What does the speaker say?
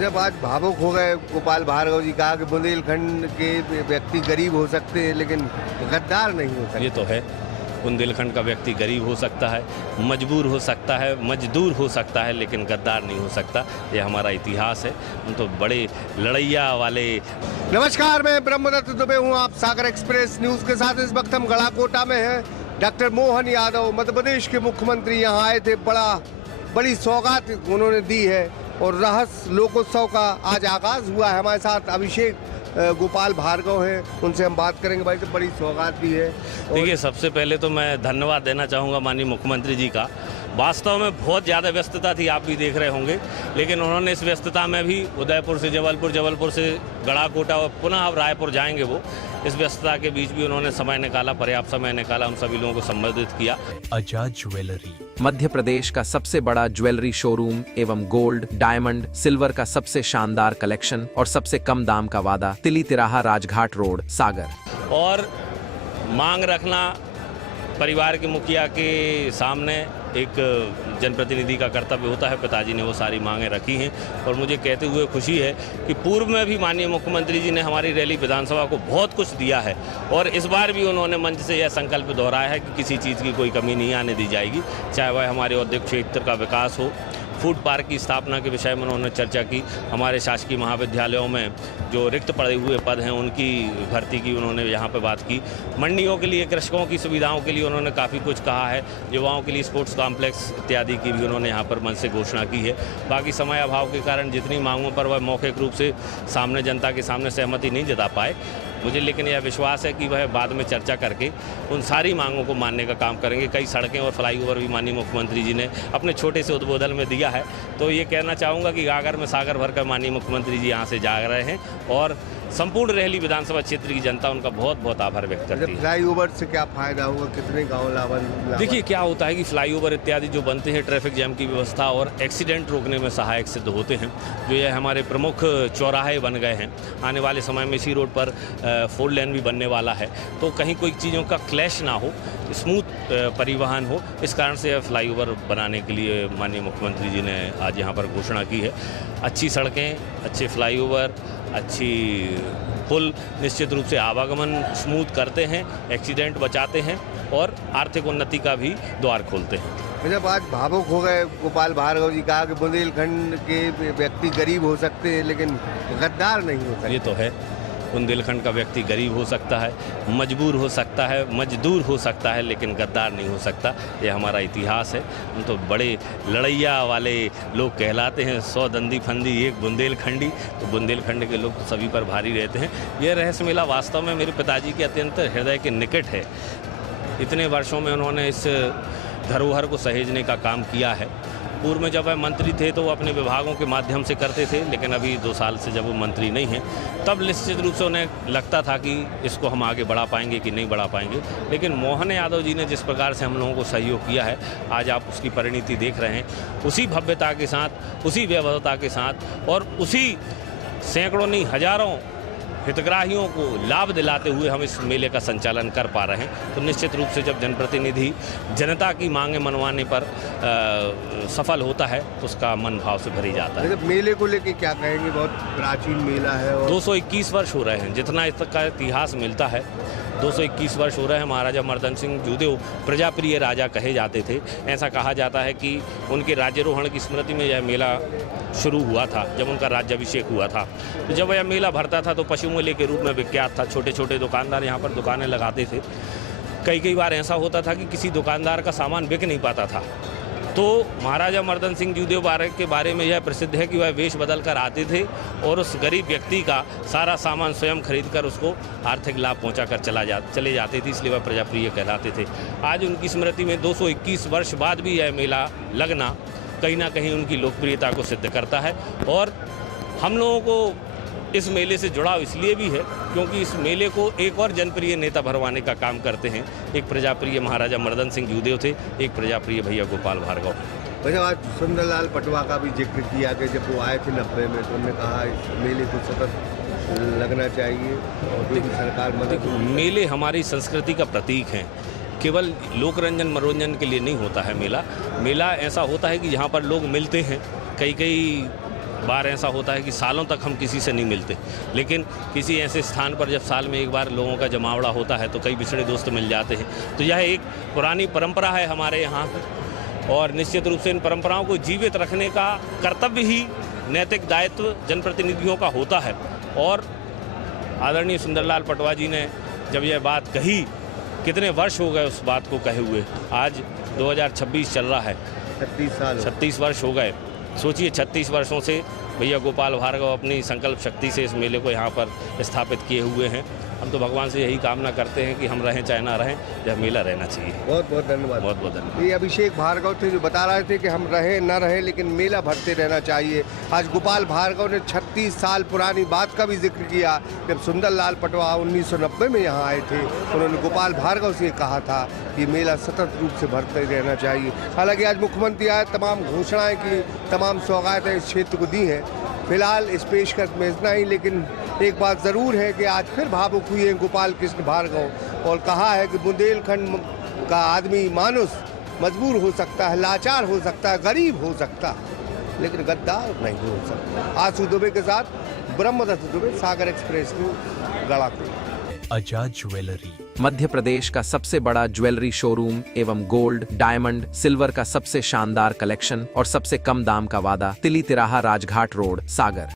जब आज भावुक हो गए गोपाल भार्गव जी, कहा कि बुंदेलखंड के व्यक्ति गरीब हो सकते हैं लेकिन गद्दार नहीं हो सकते। ये तो है, बुंदेलखंड का व्यक्ति गरीब हो सकता है, मजबूर हो सकता है, मजदूर हो सकता है, लेकिन गद्दार नहीं हो सकता। ये हमारा इतिहास है। हम तो बड़े लड़ैया वाले। नमस्कार, मैं ब्रह्मदत्त दुबे हूँ, आप सागर एक्सप्रेस न्यूज के साथ। इस वक्त हम गढ़ाकोटा में हैं। डॉक्टर मोहन यादव मध्य प्रदेश के मुख्यमंत्री यहाँ आए थे। बड़ी सौगात उन्होंने दी है और रहस्य लोकोत्सव का आज आगाज हुआ है। हमारे साथ अभिषेक गोपाल भार्गव हैं, उनसे हम बात करेंगे। भाई तो बड़ी सौगात दी है। देखिए, सबसे पहले तो मैं धन्यवाद देना चाहूँगा माननीय मुख्यमंत्री जी का। वास्तव में बहुत ज़्यादा व्यस्तता थी, आप भी देख रहे होंगे, लेकिन उन्होंने इस व्यस्तता में भी उदयपुर से जबलपुर, जबलपुर से गढ़ाकोटा और पुनः अब रायपुर जाएंगे वो, इस व्यस्तता के बीच भी उन्होंने समय निकाला, पर्याप्त समय निकाला, उन सभी लोगों को संबोधित किया। आजाद ज्वेलरी मध्य प्रदेश का सबसे बड़ा ज्वेलरी शोरूम एवं गोल्ड, डायमंड, सिल्वर का सबसे शानदार कलेक्शन और सबसे कम दाम का वादा। तिली तिराहा, राजघाट रोड, सागर। और मांग रखना परिवार के मुखिया के सामने एक जनप्रतिनिधि का कर्तव्य होता है। पिताजी ने वो सारी मांगें रखी हैं और मुझे कहते हुए खुशी है कि पूर्व में भी माननीय मुख्यमंत्री जी ने हमारी रैली विधानसभा को बहुत कुछ दिया है और इस बार भी उन्होंने मंच से यह संकल्प दोहराया है कि किसी चीज़ की कोई कमी नहीं आने दी जाएगी, चाहे वह हमारे औद्योगिक क्षेत्र का विकास हो। फूड पार्क की स्थापना के विषय में उन्होंने चर्चा की। हमारे शासकीय महाविद्यालयों में जो रिक्त पड़े हुए पद हैं उनकी भर्ती की उन्होंने यहाँ पर बात की। मंडियों के लिए, कृषकों की सुविधाओं के लिए उन्होंने काफ़ी कुछ कहा है। युवाओं के लिए स्पोर्ट्स कॉम्प्लेक्स इत्यादि की भी उन्होंने यहाँ पर मंच से घोषणा की है। बाकी समय अभाव के कारण जितनी मांगों पर वह मौखिक रूप से सामने जनता के सामने सहमति नहीं जता पाए, मुझे लेकिन यह विश्वास है कि वह बाद में चर्चा करके उन सारी मांगों को मानने का काम करेंगे। कई सड़कें और फ्लाईओवर भी माननीय मुख्यमंत्री जी ने अपने छोटे से उद्बोधन में दिया है। तो ये कहना चाहूँगा कि गागर में सागर भर कर माननीय मुख्यमंत्री जी यहाँ से जा रहे हैं और संपूर्ण रेहली विधानसभा क्षेत्र की जनता उनका बहुत बहुत आभार व्यक्त करती है। फ्लाईओवर से क्या फायदा होगा, कितने गाँव लाभ? देखिए, क्या होता है कि फ्लाईओवर इत्यादि जो बनते हैं ट्रैफिक जैम की व्यवस्था और एक्सीडेंट रोकने में सहायक सिद्ध होते हैं। जो ये हमारे प्रमुख चौराहे बन गए हैं, आने वाले समय में इसी रोड पर 4 लेन भी बनने वाला है, तो कहीं कोई चीज़ों का क्लैश ना हो, स्मूथ परिवहन हो, इस कारण से यह फ्लाईओवर बनाने के लिए माननीय मुख्यमंत्री जी ने आज यहाँ पर घोषणा की है। अच्छी सड़कें, अच्छे फ्लाईओवर, अच्छी पुल निश्चित रूप से आवागमन स्मूथ करते हैं, एक्सीडेंट बचाते हैं और आर्थिक उन्नति का भी द्वार खोलते हैं। जब आज भावुक हो गए गोपाल भार्गव जी, कहा कि बुंदेलखंड के व्यक्ति गरीब हो सकते हैं लेकिन गद्दार नहीं हो सकते। ये तो है, बुंदेलखंड का व्यक्ति गरीब हो सकता है, मजबूर हो सकता है, मजदूर हो सकता है, लेकिन गद्दार नहीं हो सकता। ये हमारा इतिहास है। हम तो बड़े लड़ैया वाले लोग कहलाते हैं। 100 दंदी फंदी एक बुंदेलखंडी, तो बुंदेलखंड के लोग तो सभी पर भारी रहते हैं। यह रहस्य मेला वास्तव में मेरे पिताजी के अत्यंत हृदय के निकट है। इतने वर्षों में उन्होंने इस धरोहर को सहेजने का काम किया है। पूर्व में जब वह मंत्री थे तो वो अपने विभागों के माध्यम से करते थे, लेकिन अभी 2 साल से जब वो मंत्री नहीं हैं, तब निश्चित रूप से उन्हें लगता था कि इसको हम आगे बढ़ा पाएंगे कि नहीं बढ़ा पाएंगे। लेकिन मोहन यादव जी ने जिस प्रकार से हम लोगों को सहयोग किया है, आज आप उसकी परिणति देख रहे हैं। उसी भव्यता के साथ, उसी वैभवता के साथ और उसी सैकड़ों नहीं हजारों हितग्राहियों को लाभ दिलाते हुए हम इस मेले का संचालन कर पा रहे हैं। तो निश्चित रूप से जब जनप्रतिनिधि जनता की मांगें मनवाने पर सफल होता है तो उसका मन भाव से भरी जाता है। मेले को लेके क्या कहेंगे? बहुत प्राचीन मेला है और 221 वर्ष हो रहे हैं, जितना इस तक का इतिहास मिलता है। 221 वर्ष हो रहे हैं। महाराजा मर्दन सिंह जूदेव प्रजाप्रिय राजा कहे जाते थे। ऐसा कहा जाता है कि उनके राज्यारोहण की स्मृति में यह मेला शुरू हुआ था, जब उनका राज्याभिषेक हुआ था। तो जब यह मेला भरता था तो पशु मेले के रूप में विख्यात था। छोटे छोटे दुकानदार यहाँ पर दुकानें लगाते थे। कई बार ऐसा होता था कि किसी दुकानदार का सामान बिक नहीं पाता था, तो महाराजा मर्दन सिंह जूदेव के बारे में यह प्रसिद्ध है कि वह वेश बदल कर आते थे और उस गरीब व्यक्ति का सारा सामान स्वयं खरीद कर उसको आर्थिक लाभ पहुंचा कर चले जाते थे, इसलिए वह प्रजाप्रिय कहलाते थे। आज उनकी स्मृति में 221 वर्ष बाद भी यह मेला लगना कहीं ना कहीं उनकी लोकप्रियता को सिद्ध करता है। और हम लोगों को इस मेले से जुड़ाव इसलिए भी है क्योंकि इस मेले को एक और जनप्रिय नेता भरवाने का काम करते हैं। एक प्रजाप्रिय महाराजा मर्दन सिंह जूदेव थे, एक प्रजाप्रिय भैया गोपाल भार्गव। वैसे आज सुंदरलाल पटवा का भी जिक्र किया कि जब वो आए थे 90 में तो उन्होंने कहा इस मेले को सतत लगना चाहिए और जो भी सरकार मदद। मेले हमारी संस्कृति का प्रतीक हैं। केवल लोकरंजन मनोरंजन के लिए नहीं होता है मेला। मेला ऐसा होता है कि जहाँ पर लोग मिलते हैं, कई बार ऐसा होता है कि सालों तक हम किसी से नहीं मिलते, लेकिन किसी ऐसे स्थान पर जब साल में एक बार लोगों का जमावड़ा होता है तो कई बिछड़े दोस्त मिल जाते हैं। तो यह एक पुरानी परंपरा है हमारे यहाँ, और निश्चित रूप से इन परंपराओं को जीवित रखने का कर्तव्य ही नैतिक दायित्व जनप्रतिनिधियों का होता है। और आदरणीय सुंदरलाल पटवा जी ने जब यह बात कही, कितने वर्ष हो गए उस बात को कहे हुए, आज 2026 चल रहा है, 36 वर्ष हो गए। सोचिए 36 वर्षों से भैया गोपाल भार्गव अपनी संकल्प शक्ति से इस मेले को यहाँ पर स्थापित किए हुए हैं। हम तो भगवान से यही कामना करते हैं कि हम रहें चाहे ना रहें, यह मेला रहना चाहिए। बहुत बहुत धन्यवाद। बहुत बहुत धन्यवाद। ये अभिषेक भार्गव थे जो बता रहे थे कि हम रहें न रहें लेकिन मेला भरते रहना चाहिए। आज गोपाल भार्गव ने 36 साल पुरानी बात का भी जिक्र किया। जब सुंदरलाल पटवा 1990 में यहाँ आए थे, उन्होंने गोपाल भार्गव से कहा था कि मेला सतत रूप से भरते रहना चाहिए। हालांकि आज मुख्यमंत्री आए, तमाम घोषणाएं की, तमाम सौगातें इस क्षेत्र को दी हैं। फिलहाल इस पेशकश में इतना ही, लेकिन एक बात ज़रूर है कि आज फिर भावुक हुए हैं गोपाल कृष्ण भार्गव और कहा है कि बुंदेलखंड का आदमी मानुस मजबूर हो सकता है, लाचार हो सकता है, गरीब हो सकता है, लेकिन गद्दार नहीं हो सकता। आशु दुबे के साथ ब्रह्मदत्त दुबे, सागर एक्सप्रेस न्यूज़, गड़ाकोट। आजाद ज्वेलरी मध्य प्रदेश का सबसे बड़ा ज्वेलरी शोरूम एवं गोल्ड, डायमंड, सिल्वर का सबसे शानदार कलेक्शन और सबसे कम दाम का वादा, तिली तिराहा राजघाट रोड, सागर।